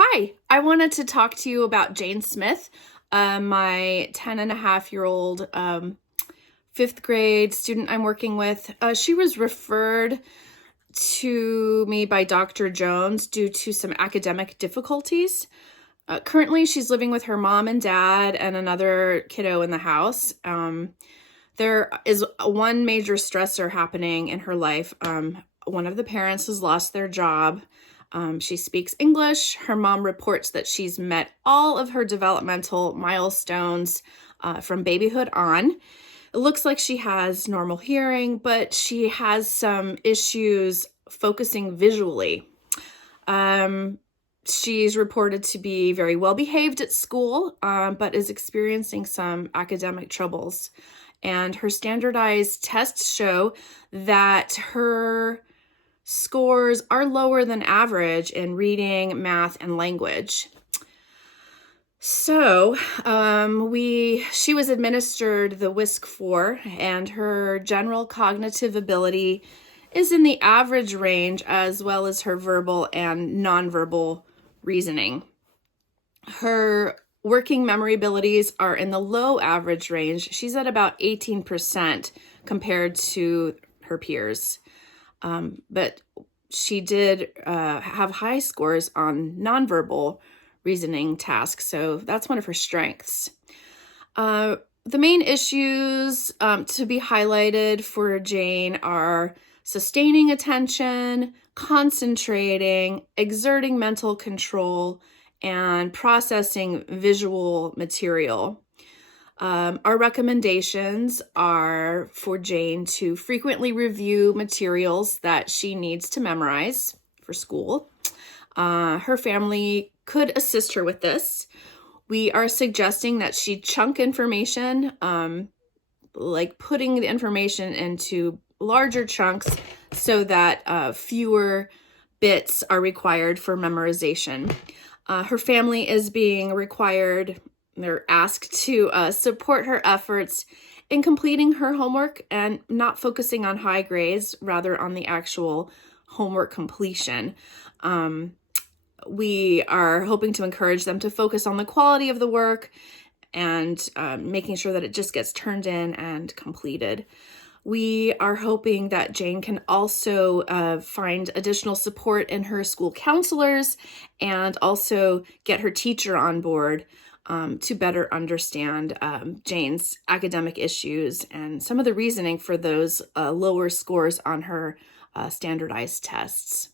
Hi, I wanted to talk to you about Jane Smith, my 10-and-a-half-year-old fifth grade student I'm working with. She was referred to me by Dr. Jones due to some academic difficulties. Currently, she's living with her mom and dad and another kiddo in the house. There is one major stressor happening in her life. One of the parents has lost their job. She speaks English. Her mom reports that she's met all of her developmental milestones from babyhood on. It looks like she has normal hearing, but she has some issues focusing visually. She's reported to be very well behaved at school, but is experiencing some academic troubles. And her standardized tests show that her scores are lower than average in reading, math, and language. So she was administered the WISC-4, and her general cognitive ability is in the average range, as well as her verbal and nonverbal reasoning. Her working memory abilities are in the low average range. She's at about 18% compared to her peers. But she did have high scores on nonverbal reasoning tasks, so that's one of her strengths. The main issues to be highlighted for Jane are sustaining attention, concentrating, exerting mental control, and processing visual material. Our recommendations are for Jane to frequently review materials that she needs to memorize for school. Her family could assist her with this. We are suggesting that she chunk information, like putting the information into larger chunks so that fewer bits are required for memorization. Her family is being required, they're asked to support her efforts in completing her homework and not focusing on high grades, rather on the actual homework completion. We are hoping to encourage them to focus on the quality of the work and making sure that it just gets turned in and completed. We are hoping that Jane can also find additional support in her school counselors and also get her teacher on board to better understand Jane's academic issues and some of the reasoning for those lower scores on her standardized tests.